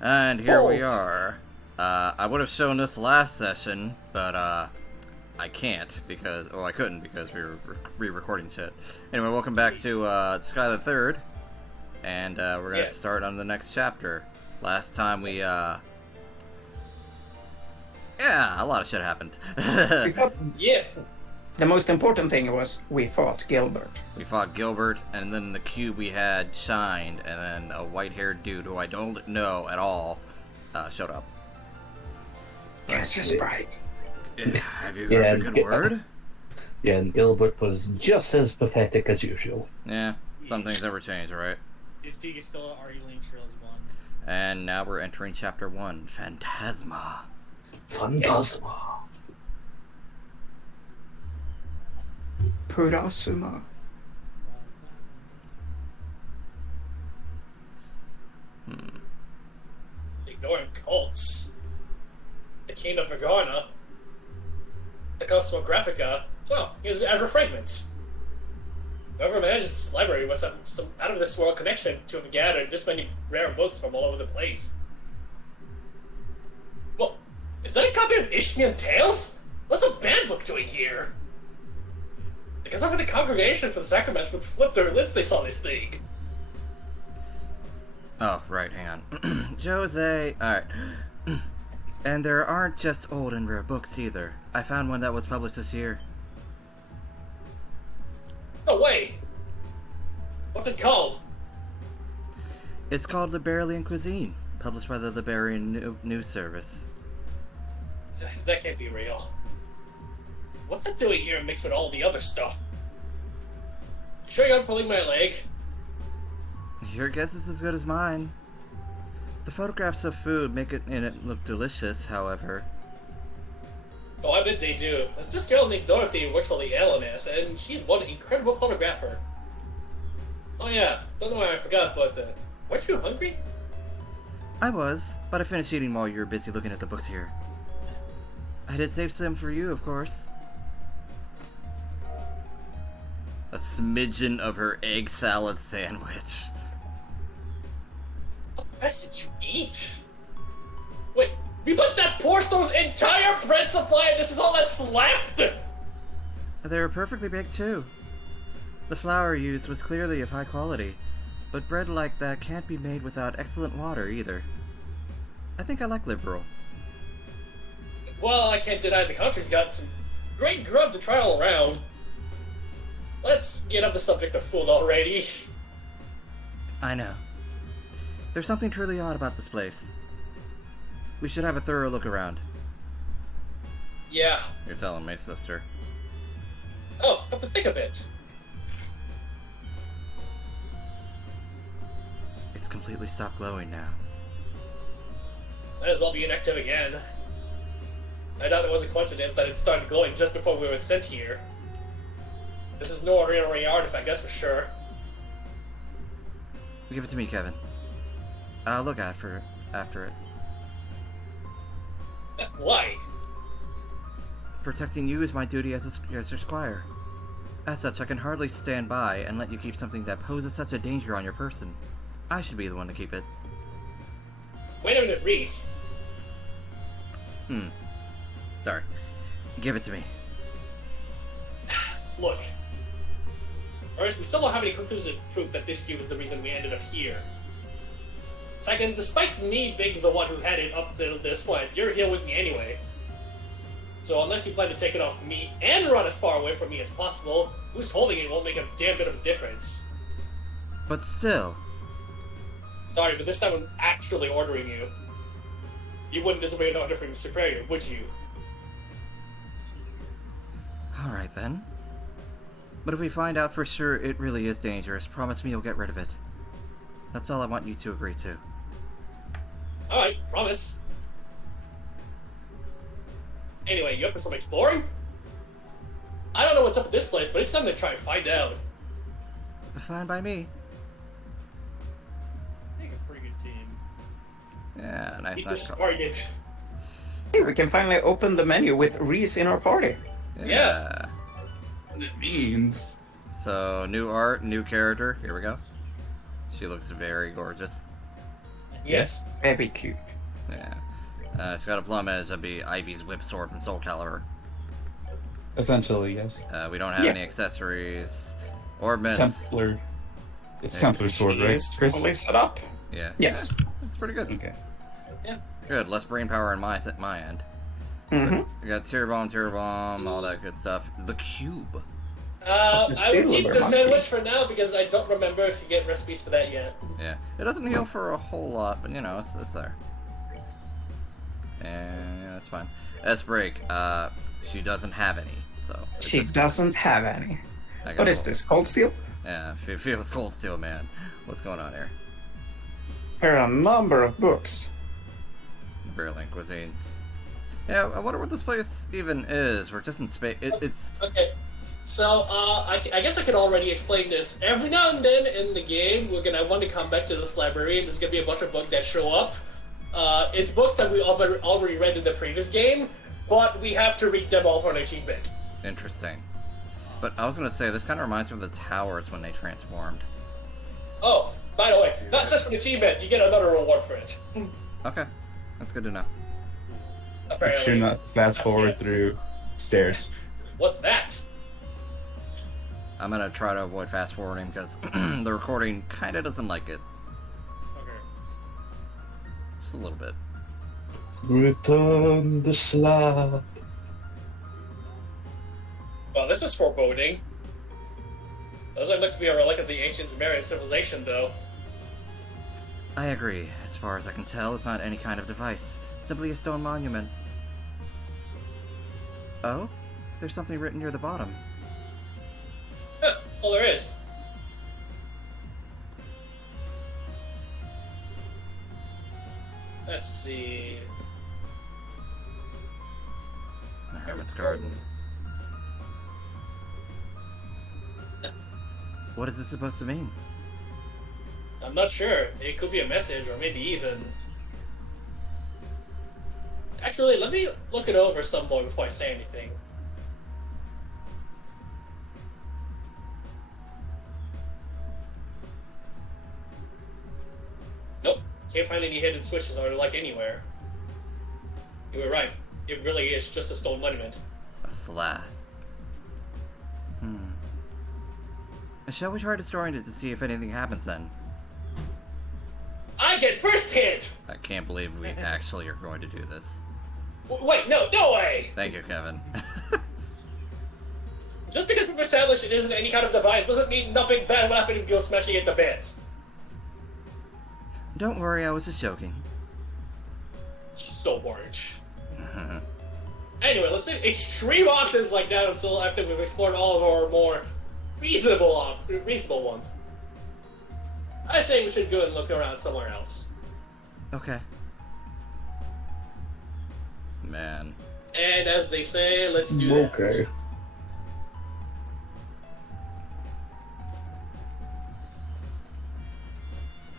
And here we are. I would have shown this last session, but I can't because, well, I couldn't because we were re-recording shit. Anyway, welcome back to Sky the Third, and we're gonna start on the next chapter. Last time we, yeah, a lot of shit happened. We fought, the most important thing was we fought Gilbert. We fought Gilbert, and then the cube we had shined, and then a white-haired dude who I don't know at all showed up. That's just right. Have you heard the good word? Yeah, and Gilbert was just as pathetic as usual. Yeah, some things never change, right? His peak is still arguing Trails 1. And now we're entering Chapter 1, Phantasma. Phantasma. Purasuma. Ignoring cults. The King of Vergana. The Cosmographica. Well, here's Azure Fragments. Whoever manages this library must have some out-of-this-world connection to have gathered this many rare books from all over the place. Well, is that a copy of Ishmian Tales? What's a band book doing here? Because over the Congregation for the Sacraments would flip their lids if they saw this thing. Oh, right, hang on. Jose, alright. And there aren't just old and rare books either. I found one that was published this year. No way! What's it called? It's called Liberian Cuisine, published by the Liberian News Service. That can't be real. What's it doing here mixed with all the other stuff? You sure you're not pulling my leg? Your guess is as good as mine. The photographs of food make it in it look delicious, however. Oh, I bet they do. There's this girl named Dorothy who works for the LNS, and she's one incredible photographer. Oh yeah, don't know why I forgot, but weren't you hungry? I was, but I finished eating while you were busy looking at the books here. I did save some for you, of course. A smidgen of her egg salad sandwich. What best did you eat? Wait, we put that poor store's entire bread supply and this is all that's left? They were perfectly baked too. The flour used was clearly of high quality, but bread like that can't be made without excellent water either. I think I like liberal. Well, I can't deny the country's got some great grub to try all around. Let's get off the subject of food already. I know. There's something truly odd about this place. We should have a thorough look around. Yeah. You're telling me, sister. Oh, have to think of it. It's completely stopped glowing now. Might as well be inactive again. I doubt it was a coincidence that it started glowing just before we were sent here. This is no ordinary artifact, that's for sure. Give it to me, Kevin. I'll look after it. Why? Protecting you is my duty as your squire. As such, I can hardly stand by and let you keep something that poses such a danger on your person. I should be the one to keep it. Wait a minute, Ries. Sorry. Give it to me. Look. First, we still don't have any conclusive proof that this cube is the reason we ended up here. Second, despite me being the one who had it up to this point, you're here with me anyway. So unless you plan to take it off me and run as far away from me as possible, who's holding it won't make a damn bit of a difference. But still. Sorry, but this time I'm actually ordering you. You wouldn't disobey an order from your superior, would you? Alright then. But if we find out for sure it really is dangerous, promise me you'll get rid of it. That's all I want you to agree to. Alright, promise. Anyway, you up for some exploring? I don't know what's up with this place, but it's something to try and find out. Fine by me. I think a pretty good team. Yeah, nice. Keep Nice this call. target. Hey, we can finally open the menu with Ries in our party. Yeah. What it means. So, new art, new character. Here we go. She looks very gorgeous. Yes. Very cute. Yeah. It's got a plum edge. That'd be Ivy's whip sword and soul caliber. Essentially, yes. We don't have Yeah. any accessories or mitts. Templar. It's Yeah. Templar sword, right, Is Chris? fully set up. Yeah. Yes. Yeah, that's pretty good. Okay. Good. Less brain power on my end. Mm-hmm. We got tear bomb, all that good stuff. The cube. I Just would steal keep their the monkey. sandwich for now because I don't remember if you get recipes for that yet. Yeah. It doesn't heal for a whole lot, but you know, it's there. And yeah, that's fine. S-break. She doesn't have any, so. it's She just- doesn't have any. I guess What is we'll- this? Cold steel? Yeah, feels cold steel, man. What's going on here? There are a number of books. Berlin cuisine. Yeah, I wonder what this place even is. We're just in space. It's Okay, so I guess I could already explain this. Every now and then in the game, we're gonna want to come back to this library, and there's gonna be a bunch of books that show up. It's books that we already read in the previous game, but we have to read them all for an achievement. interesting. But I was gonna say this kind of reminds me of the towers when they transformed. Oh, by the way, not just an achievement, you get another reward for it. Okay, that's good to know. Make Apparently. sure not to fast forward through stairs. What's that? I'm gonna try to avoid fast forwarding because the recording kind of doesn't like it. Okay. Just a little bit. Return the slab. Well, this is foreboding. Doesn't look to be a relic of the ancient Sumerian civilization, though. I agree. As far as I can tell, it's not any kind of device. Simply a stone monument. Oh? There's something written near the bottom. Huh, that's all there is. Let's see. The Hermit's Garden. What is this supposed to mean? I'm not sure. It could be a message, or maybe even. Actually, let me look it over some more before I say anything. Nope, can't find any hidden switches or like anywhere. You were right. It really is just a stone monument. A slab. Shall we try destroying it to see if anything happens then? I get first hit! I can't believe we actually are going to do this. Wait, no way! Thank you, Kevin. Just because we've established it isn't any kind of device doesn't mean nothing bad will happen if you go smashing it to bits. Don't worry, I was just joking. She's so orange. Anyway, let's say extreme options like that until after we've explored all of our more reasonable ones. I say we should go and look around somewhere else. Okay. Man. And as they say, let's do that. Okay.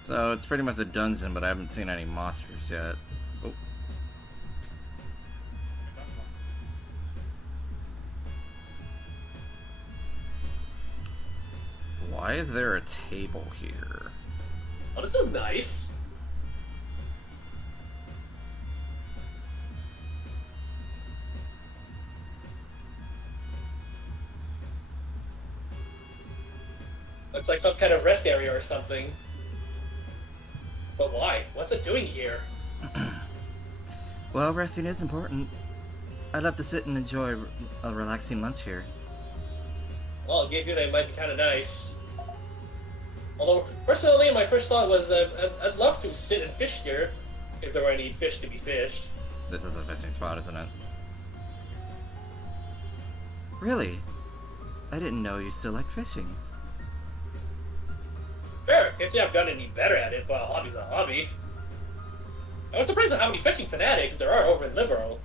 So it's pretty much a dungeon, but I haven't seen any monsters yet. Oh. Why is there a table here? Oh, this is nice. Looks like some kind of rest area or something. But why? What's it doing here? Well, resting is important. I'd love to sit and enjoy a relaxing lunch here. Well, I'll give you that it might be kind of nice. Although, personally, my first thought was that I'd love to sit and fish here, if there were any fish to be fished. This is a fishing spot, isn't it? Really? I didn't know you still like fishing. Sure, can't say I've gotten any better at it, but a hobby's a hobby. I was surprised at how many fishing fanatics there are over in Liberal.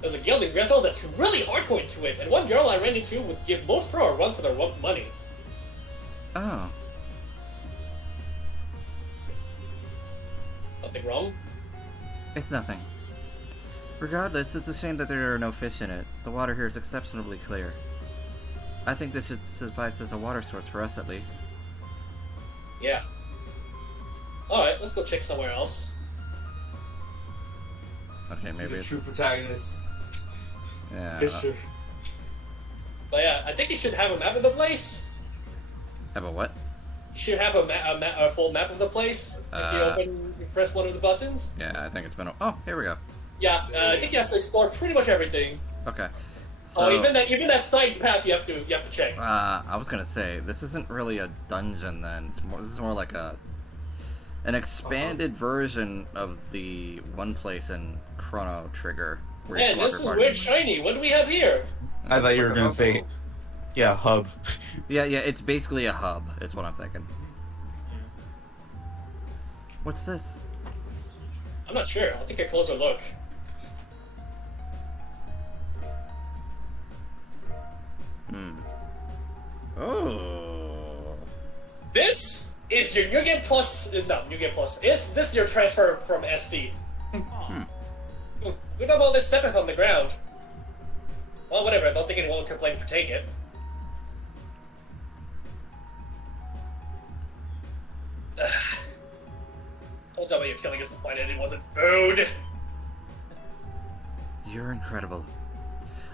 There's a guild in Granthal that's really hardcore into it, and one girl I ran into would give most pro a run for their money. Oh. Something wrong? It's nothing. Regardless, it's a shame that there are no fish in it. The water here is exceptionally clear. I think this should suffice as a water source for us at least. Yeah. Alright, let's go check somewhere else. Okay, maybe He's a it's... true protagonist. Yeah. History. But yeah, I think you should have a map of the place. Have a what? You should have a full map of the place if you press one of the buttons. Yeah, I think it's been... Oh, here we go. Yeah, I think you have to explore pretty much everything. Okay. So, Oh, even that side path you have to check. I was gonna say, this isn't really a dungeon then. This is more like an expanded version of the one place in Chrono Trigger. Where you Man, swap this your is party weird members. shiny. What do we have here? I thought you were gonna say, yeah, hub. Yeah, it's basically a hub, is what I'm thinking. What's this? I'm not sure. I'll take a closer look. Oh. This is your New Game Plus. No, New Game Plus. This is your transfer from SC. Look at all this sepith on the ground. Well, whatever. I don't think anyone will complain for taking it. Don't tell me you're feeling disappointed it wasn't food. You're incredible.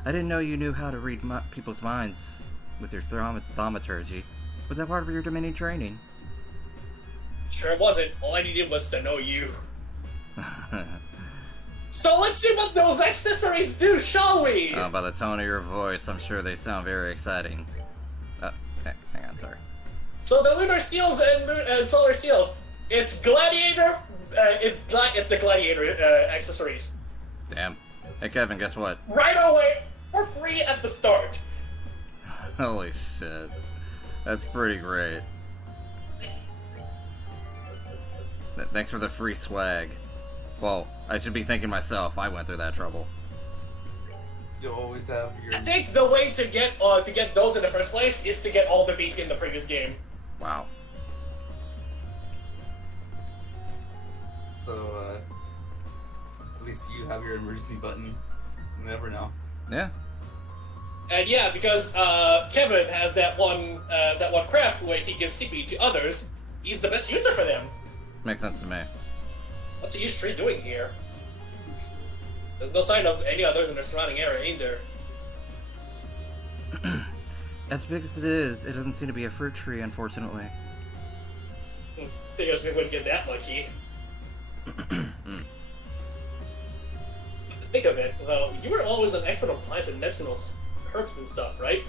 I didn't know you knew how to read people's minds with your thaumaturgy. Was that part of your Dominion training? Sure it wasn't. All I needed was to know you. So let's see what those accessories do, shall we? By the tone of your voice, I'm sure they sound very exciting. Okay, hang on, sorry. So the lunar seals and solar seals. It's gladiator. It's the gladiator accessories. Damn. Hey, Kevin, guess what? Right away, for free at the start. Holy shit. That's pretty great. Thanks for the free swag. Well, I should be thanking myself. I went through that trouble. You'll always have your. I think the way to get those in the first place is to get all the beat in the previous game. Wow. So, at least you have your emergency button. You never know. Yeah. And yeah, because Kevin has that one craft where he gives CP to others. He's the best user for them. Makes sense to me. What's the tree doing here? There's no sign of any others in the surrounding area either. As big as it is, it doesn't seem to be a fruit tree, unfortunately. Figures we wouldn't get that lucky. Think of it, though. You were always an expert on plants and medicinal herbs and stuff, right?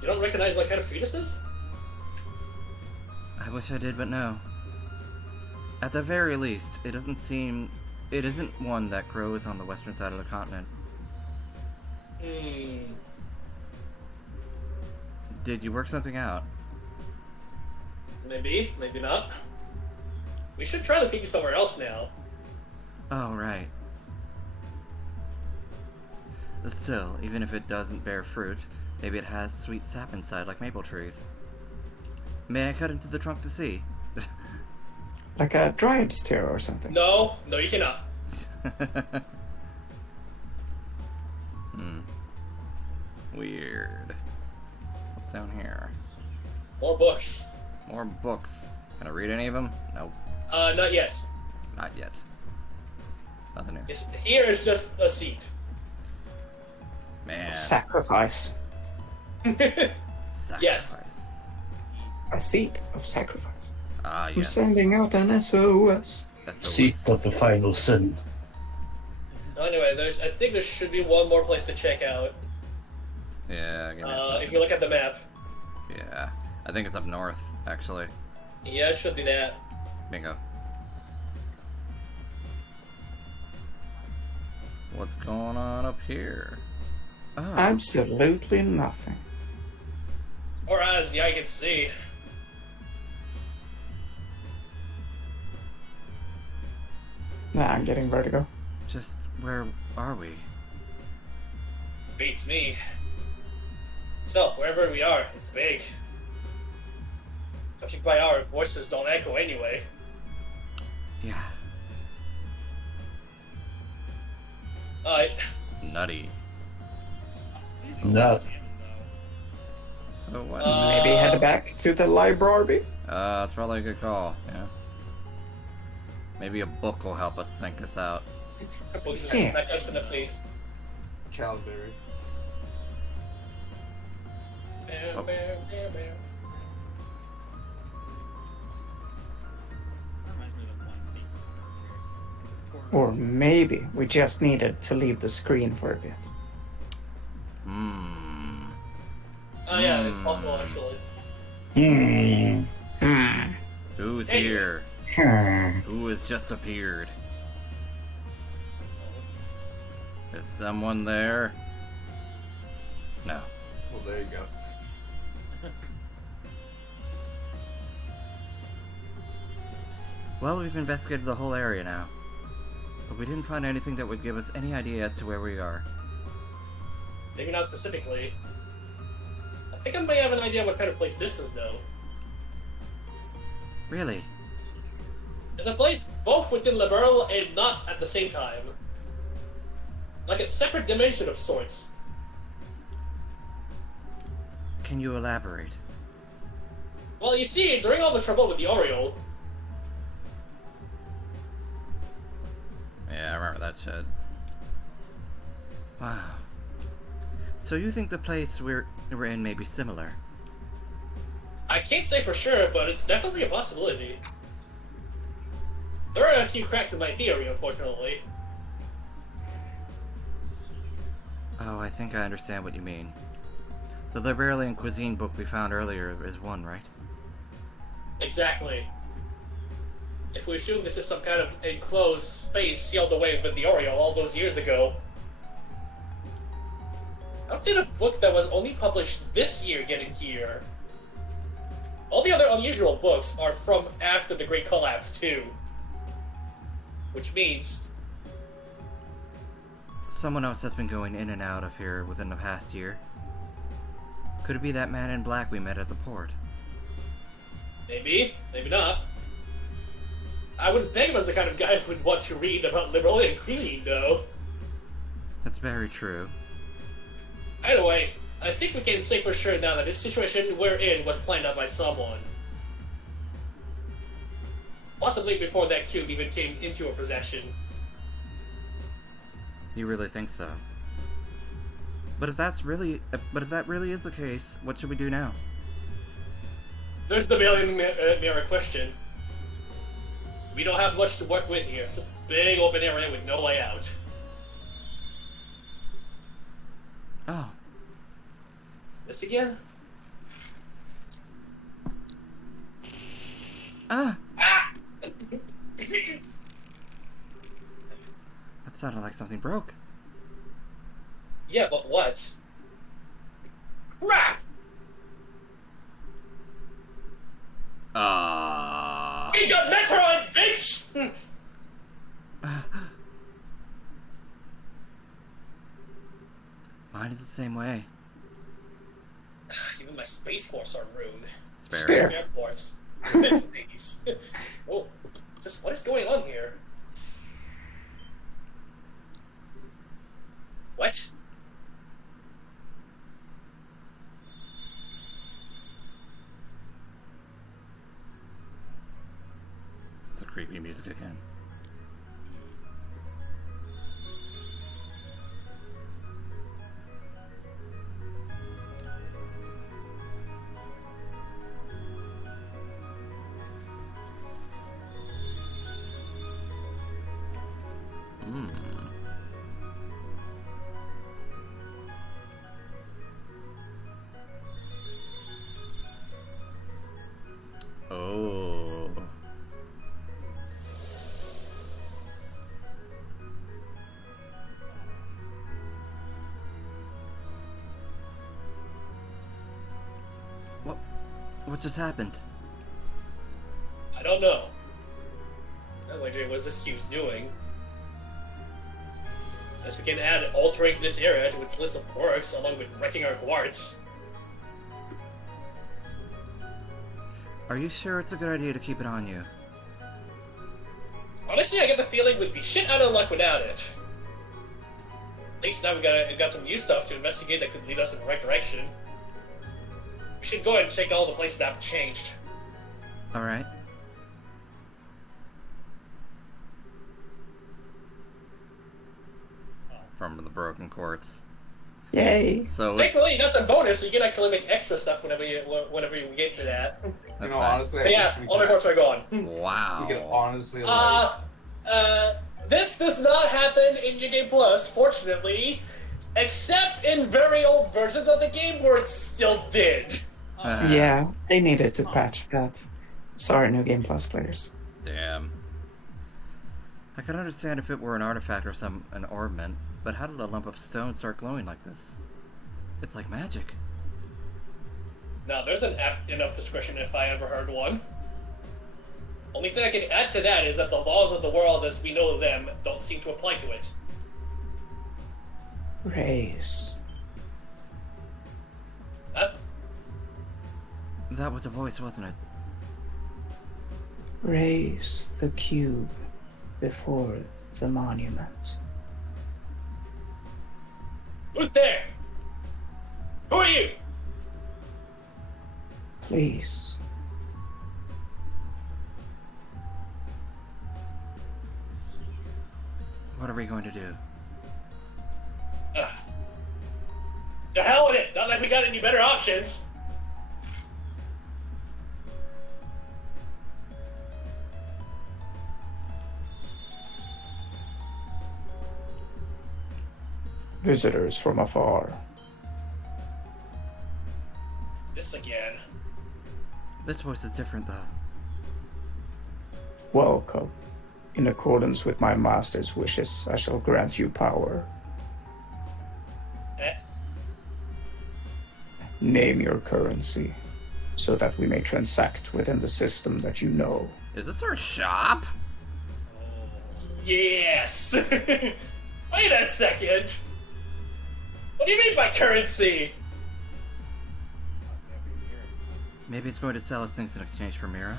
You don't recognize what kind of tree this is? I wish I did, but no. At the very least, it isn't one that grows on the western side of the continent. Did you work something out? Maybe, maybe not. We should try looking somewhere else now. Oh, right. Still, even if it doesn't bear fruit, maybe it has sweet sap inside like maple trees. May I cut into the trunk to see? Like a dryad's tear or something. No, you cannot. Weird. What's down here? More books. More books. Can I read any of them? Nope. Not yet. Not yet. Nothing new. Here is just a seat. Man. Sacrifice. Sacrifice. Yes. A seat of sacrifice. Ah, I'm yes. sending out an SOS. Seat of the final sin. Anyway, I think there should be one more place to check out. Yeah, give me a If second. you look at the map. Yeah. I think it's up north, actually. Yeah, it should be that. Bingo. What's going on up here? Oh. Absolutely nothing. Or as the eye can see. Nah, I'm getting vertigo. Just where are we? Beats me. So, wherever we are, it's big. Judging by our voices don't echo anyway. Yeah. Alright. Nutty. Nut. So what? Maybe head back to the library. That's probably a good call. Yeah. Maybe a book will help us think this out. We'll just Yeah. smack us in the face. Cowberry. Bam, Oh. bam, bam, bam. Or maybe we just needed to leave the screen for a bit. Hmm. Oh yeah, it's possible actually. Who's Anyway. here? Who has just appeared? Is someone there? No. Well, there you go. Well, we've investigated the whole area now. But we didn't find anything that would give us any idea as to where we are. Maybe not specifically. I think I may have an idea what kind of place this is, though. Really? It's a place both within Liberal and not at the same time. Like a separate dimension of sorts. Can you elaborate? Well, you see, during all the trouble with the Oriole, Yeah, I remember that shit. Wow. So you think the place we're in may be similar? I can't say for sure, but it's definitely a possibility. There are a few cracks in my theory, unfortunately. Oh, I think I understand what you mean. The Liberalian cuisine book we found earlier is one, right? Exactly. If we assume this is some kind of enclosed space sealed away with the Oriole all those years ago, how did a book that was only published this year get in here? All the other unusual books are from after the Great Collapse, too. Which means Someone else has been going in and out of here within the past year. Could it be that man in black we met at the port? maybe, maybe not. I wouldn't think him as the kind of guy who would want to read about Liberalian cuisine, though. That's very true. Either way, I think we can say for sure now that this situation we're in was planned out by someone. Possibly before that cube even came into our possession. You really think so? But if that really is the case, what should we do now? There's the million mirror question. We don't have much to work with here. Just a big open area with no layout. Oh, This again? ah! Ah! That sounded like something broke. Yeah, but what? Crap! We got Metroid, bitch! Mine is the same way. Even my Space Force are ruined. Spare. Spare Force. Things. Oh, just what is going on here? What? It's the creepy music again. Oh. What just happened? I don't know. I'm wondering what this cube's doing. Guess we can add altering this area to its list of quirks along with wrecking our quartz. Are you sure it's a good idea to keep it on you? Honestly, I get the feeling we'd be shit out of luck without it. At least now we got some new stuff to investigate that could lead us in the right direction. We should go ahead and check all the places that have changed. Alright. from the broken quartz. Yay! So it's, Thankfully, you got some bonus, so you can actually make extra stuff whenever you get to that. that's You know, nice. honestly, But I yeah, wish we all my could, quartz are gone. Wow. we could honestly like. This does not happen in New Game Plus, fortunately, except in very old versions of the game where it still did. Yeah, they needed to patch that. Sorry, New Game Plus players. Damn. I could understand if it were an artifact or an ornament, but how did a lump of stone start glowing like this? It's like magic. Now, there's an apt enough description if I ever heard one. Only thing I can add to that is that the laws of the world as we know them don't seem to apply to it. Ries. Huh? That was a voice, wasn't it? Raise the cube before the monument. Who's there? Who are you? Please. What are we going to do? To hell with it! Not like we got any better options. Visitors from afar. This again. This voice is different, though. Welcome. In accordance with my master's wishes, I shall grant you power. Eh? Name your currency, so that we may transact within the system that you know. Is this our shop? Yes! Wait a second! What do you mean by currency? Maybe it's going to sell us things in exchange for Mira?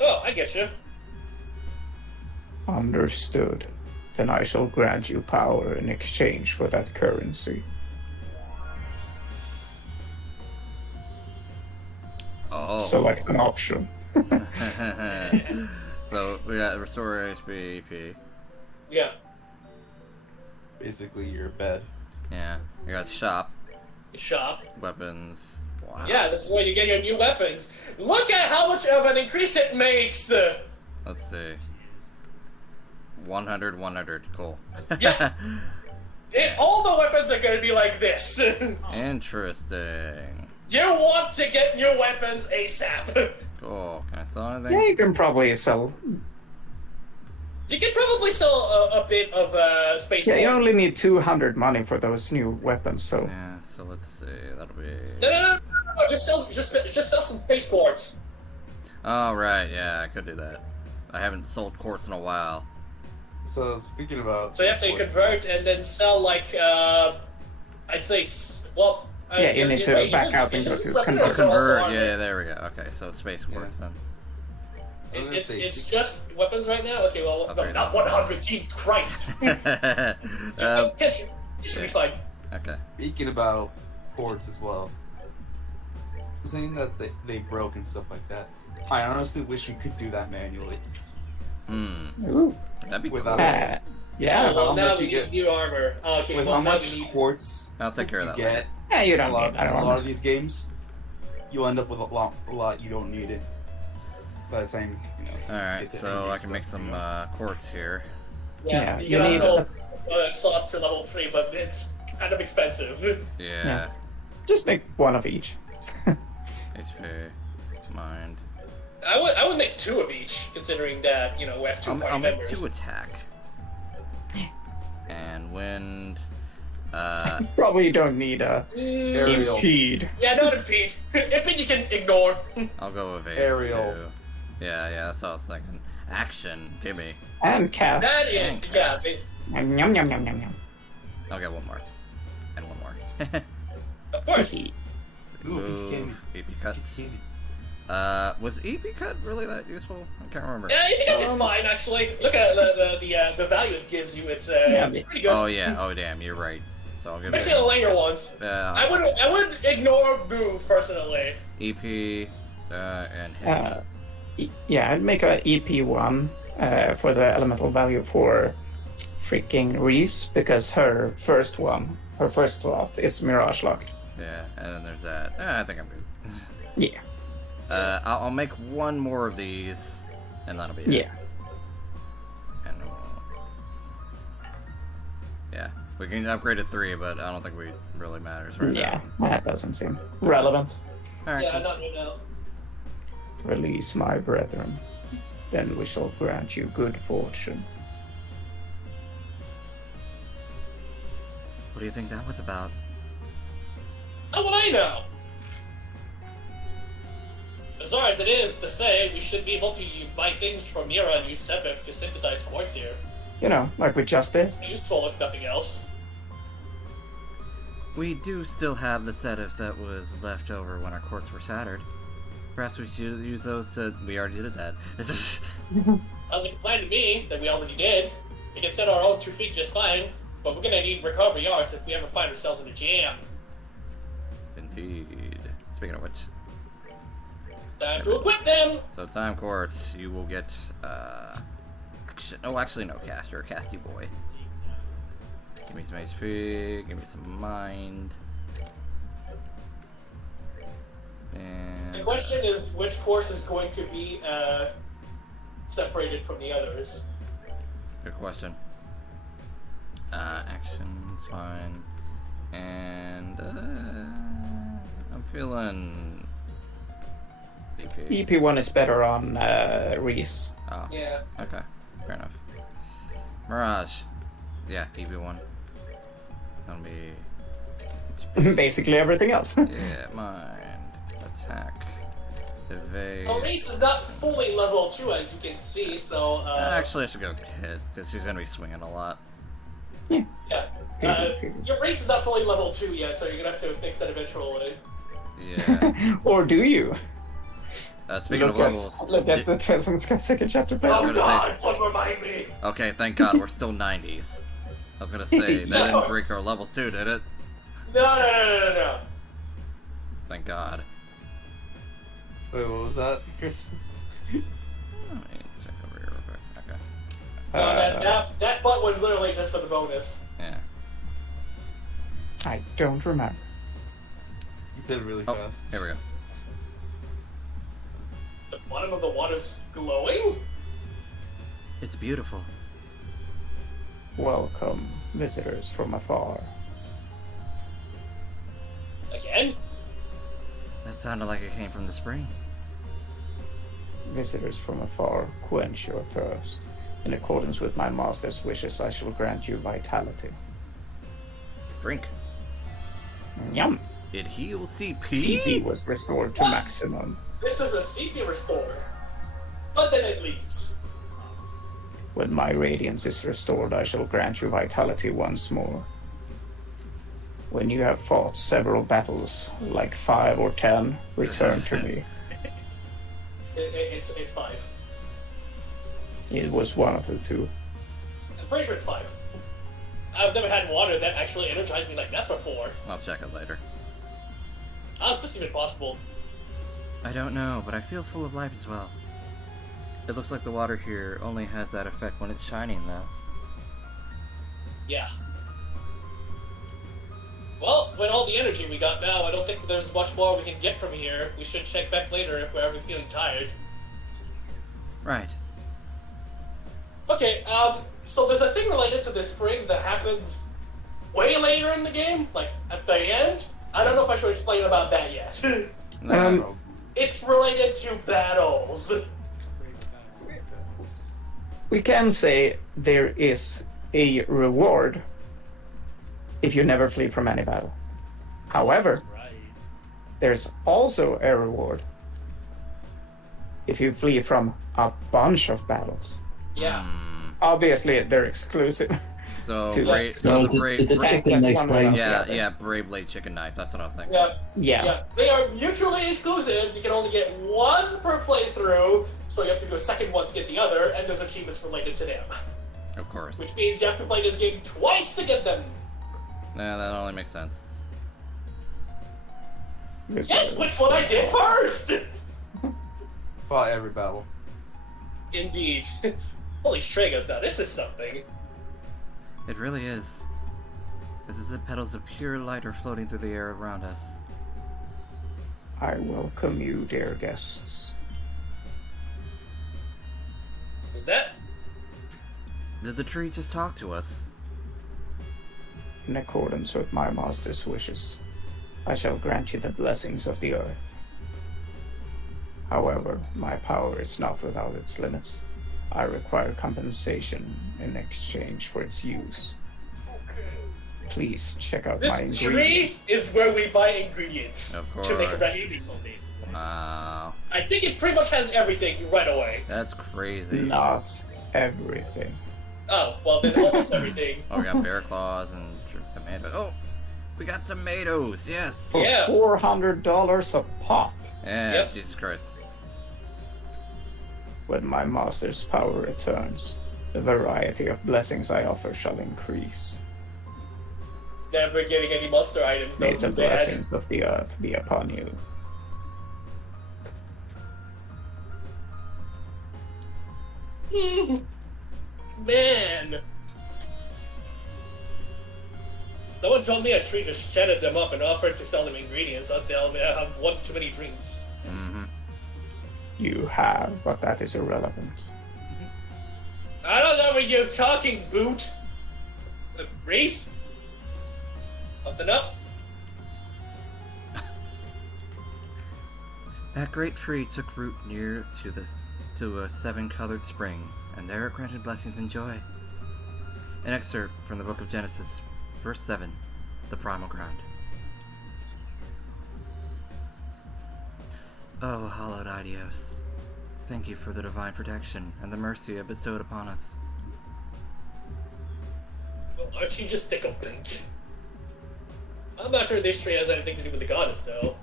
Oh, I get you. Understood. Then I shall grant you power in exchange for that currency. Oh. Select an option. So we got restore HP, EP. Yeah. Basically, your bed. Yeah. We got shop, Shop. weapons. Wow. Yeah, this is where you get your new weapons. Look at how much of an increase it makes! Let's see. 100, 100. Cool. Yeah. All the weapons are gonna be like this. Interesting. You want to get new weapons ASAP. Cool. Can I sell anything? Yeah, you can probably sell. You can probably sell a bit of space. Yeah, you Force. only need 200 money for those new weapons, so. Yeah, so let's see. That'll be... No. Just sell some space quartz. Oh, right. Yeah, I could do that. I haven't sold quartz in a while. So speaking about. So you have to convert and then sell like I'd say well. Yeah, you need to back out and go to convert. Convert. Yeah, there we go. Okay, so space quartz then. It's just weapons right now. Okay, well, I'll no, figure it not out. 100. Jesus Christ. It should be fine. Okay. Speaking about ports as well. Saying that they broke and stuff like that. I honestly wish we could do that manually. Ooh. That'd be cool. Without Yeah. Oh, well, how now much we you need new armor. Okay, with well, how now much we need... quartz I'll take care of you that. get Yeah, you a don't lot, need that a lot one. of these games, you'll end up with a lot you don't need it. By the time, you know. Alright, get to so ending I can stuff, make some you know. quartz here. Yeah, you you can need also sell up to level 3, but it's kind of expensive. Yeah. Just make one of each. HP. Mind. I would make 2 of each, considering that, you know, we have 2 party I'll make members. 2 attack. And wind. Probably don't need a Aerial. impede. Yeah, not impede. Impede you can ignore. I'll go with 8. Aerial. Too. Yeah, that's what I was thinking. Action. Gimme. And cast. That is, And yeah. cast. Yum, yum, yum, yum, yum, yum. I'll get one more. And one more. Of course. Ooh, piece of candy. Move. EP Piece cuts. of candy. Was EP cut really that useful? I can't remember. Yeah, I think it's fine actually. Look at the value it gives you. It's pretty good. Oh yeah. Oh damn. You're right. So I'll give Especially the later ones. it. I would ignore move personally. EP and hits. Yeah, I'd make a EP1 for the elemental value for freaking Ries, because her first thought is Mirage Lock. Yeah, and then there's that. I think I'm good. Yeah. I'll make one more of these, and that'll be it. Yeah. And yeah, we can upgrade to 3, but I don't think we really matters right Yeah, now. that doesn't seem relevant. All right, Yeah, cool. not right now. Release my brethren, then we shall grant you good fortune. What do you think that was about? How would I know? As far as it is to say, we should be able to buy things from Mira and use Sepif to synthesize quartz here. You know, like we just did. Useful if nothing else. We do still have the setup that was left over when our quartz were shattered. Perhaps we should use those to... We already did that. Sounds like a plan to me that we already did. We can set our own 2 feet just fine, but we're gonna need recovery yards if we ever find ourselves in a jam. Indeed. Speaking of which, Time to equip them! so time quartz, you will get actually no, Cast, you're a casty boy. Give me some HP, give me some mind. And The question is which course is going to be separated from the others. good question. Actions, fine. And I'm feeling EP. EP1 is better on Reese. Oh, Yeah. okay, fair enough. Mirage, yeah, EP1. That'll be Basically everything else. yeah, mind, attack, evade. Well, Reese is not fully level 2 as you can see, so Actually, I should go hit because she's gonna be swinging a lot. yeah. Figured. Your race is not fully level 2 yet, so you're gonna have to fix that eventually. Yeah. Or do you? Speaking of levels, Look at the Present second chapter page. was Oh gonna god, say- don't remind me! okay, thank God we're still 90s. I was gonna say that didn't break our levels too, did it? No. Thank God. Wait, what was that, Chris? Let me check over here real quick. Okay. No, that butt was literally just for the bonus. Yeah. I don't remember. You said it really Oh, fast. here we go. The bottom of the water's glowing? It's beautiful. Welcome, visitors from afar. Again? That sounded like it came from the spring. Visitors from afar, quench your thirst. In accordance with my master's wishes, I shall grant you vitality. Drink. Yum! It heals CP. CP was restored to maximum. This is a CP restore. But then it leaves. When my radiance is restored, I shall grant you vitality once more. When you have fought several battles, like 5 or 10, return to me. It's 5. It was one of the two. I'm pretty sure it's 5. I've never had water that actually energized me like that before. I'll check it later. How is this even possible? I don't know, but I feel full of life as well. It looks like the water here only has that effect when it's shining, though. Yeah. Well, with all the energy we got now, I don't think there's much more we can get from here. We should check back later if we're ever feeling tired. Right. Okay, so there's a thing related to this spring that happens way later in the game, like at the end. I don't know if I should explain about that yet. It's related to battles. We can say there is a reward if you never flee from any battle. However, Right. there's also a reward if you flee from a bunch of battles. Yeah. Obviously, they're exclusive. So, To- No, the it's a brave, chicken knife one thing. way. yeah, brave blade chicken knife. That's what I was thinking. Yeah. Yeah. They are mutually exclusive. You can only get one per playthrough, so you have to do a second one to get the other, and there's achievements related to them. Of course. Which means you have to play this game twice to get them. Nah, that only makes sense. Guess which one I did first! Fought every battle. Indeed. Holy Stragas, now this is something. It really is. This is the petals of pure light are floating through the air around us. I welcome you, dear guests. Was that? Did the tree just talk to us? In accordance with my master's wishes, I shall grant you the blessings of the earth. However, my power is not without its limits. I require compensation in exchange for its use. Please check out my This ingredient. tree is where we buy ingredients Of to make a course. recipe. Wow. I think it pretty much has everything right away. That's crazy. Not everything. Oh, well then almost everything. Oh, we got bear claws and tomatoes. Oh, we got tomatoes. Yes. For Yeah. $400 a pop. Yeah. Yep. Jesus Christ. When my master's power returns, the variety of blessings I offer shall increase. Never getting any monster items, May though. the Too bad. blessings of the earth be upon you. Man. Someone told me a tree just chatted them up and offered to sell them ingredients until they have one too many drinks. Mm-hmm. You have, but that is irrelevant. I don't know what you're talking, Boot. Ries? Something up? That great tree took root near to a seven-colored spring, and there it granted blessings and joy. An excerpt from the book of Genesis, verse 7, the primal ground. Oh, hallowed Idios, thank you for the divine protection and the mercy you have bestowed upon us. Well, aren't you just tickled pink? I'm not sure this tree has anything to do with the goddess, though.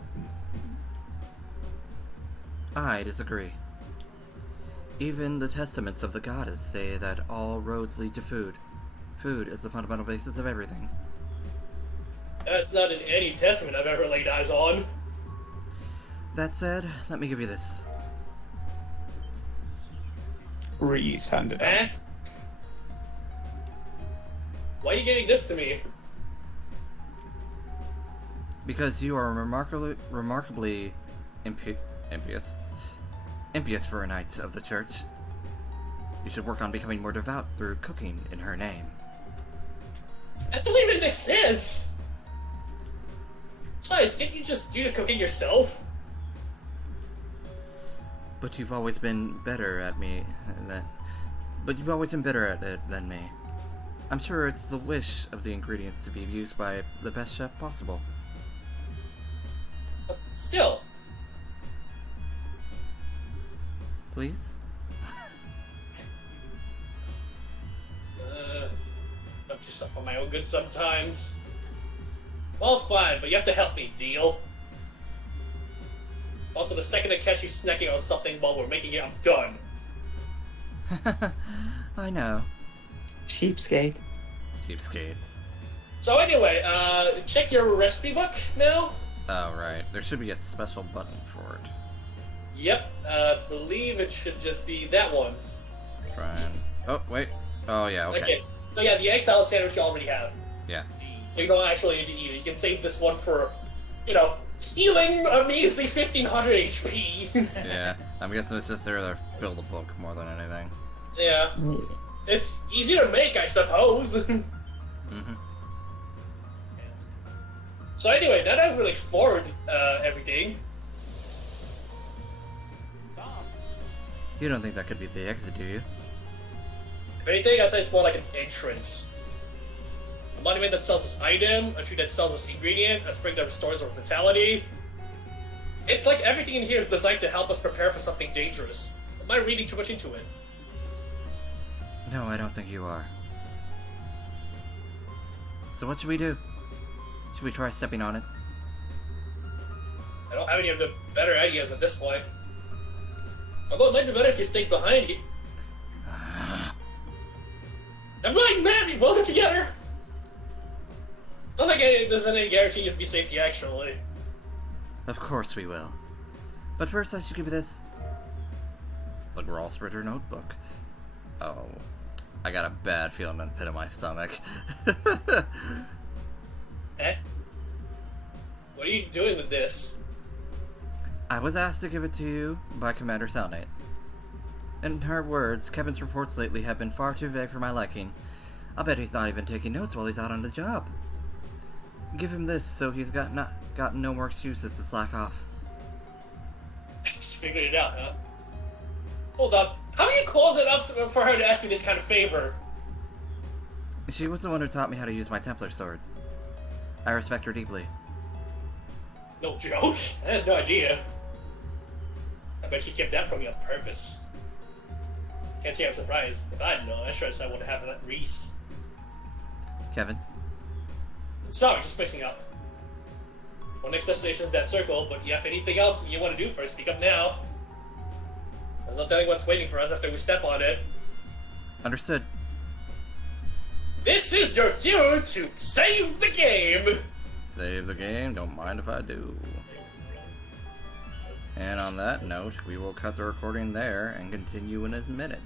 I disagree. Even the testaments of the goddess say that all roads lead to food. Food is the fundamental basis of everything. That's not in any testament I've ever laid eyes on. That said, let me give you this. Ries handed Eh? out. Why are you giving this to me? Because you are remarkably impious for a knight of the church. You should work on becoming more devout through cooking in her name. That doesn't even make sense! Besides, can't you just do the cooking yourself? But you've always been better at me than... But you've always been better at it than me. I'm sure it's the wish of the ingredients to be used by the best chef possible. But still, Please? I'm too stuff on my own good sometimes. Well, fine, but you have to help me, deal? Also, the second I catch you snacking on something while we're making it, I'm done. I know. Cheapskate. Cheapskate. So anyway, check your recipe book now. Oh, right. There should be a special button for it. Yep, believe it should just be that one. Try and... Oh, wait. Oh, yeah, okay. So yeah, the egg salad sandwich you already have. Yeah. You don't actually need to eat it. You can save this one for, you know, healing a measly 1500 HP. Yeah. I'm guessing it's just there to fill the book more than anything. Yeah. It's easy to make, I suppose. Mm-hmm. So anyway, now that I've really explored everything. You don't think that could be the exit, do you? If anything, I'd say it's more like an entrance. A monument that sells this item, a tree that sells this ingredient, a spring that restores our vitality. It's like everything in here is designed to help us prepare for something dangerous. Am I reading too much into it? No, I don't think you are. So what should we do? Should we try stepping on it? I don't have any of the better ideas at this point. Although it might be better if you stayed behind here. Never mind, man! We'll get together! It's not like there's any guarantee you'll be safe here, actually. Of course we will. But first I should give you this. The Grawl Spreader notebook. Oh. I got a bad feeling in the pit of my stomach. Eh? What are you doing with this? I was asked to give it to you by Commander Salnate. In her words, Kevin's reports lately have been far too vague for my liking. I'll bet he's not even taking notes while he's out on the job. Give him this so he's got no more excuses to slack off. She figured it out, huh? Hold up. How are you close enough for her to ask me this kind of favor? She was the one who taught me how to use my Templar sword. I respect her deeply. No joke. I had no idea. I bet she kept that from me on purpose. Can't say I'm surprised. If I'd known, I sure as I would have that Ries. Kevin? Sorry, just mixing up. Well, next destination is that circle, but you have anything else you want to do first, speak up now. There's no telling what's waiting for us after we step on it. Understood. This is your cue to save the game! Save the game, don't mind if I do. And on that note, we will cut the recording there and continue in a minute.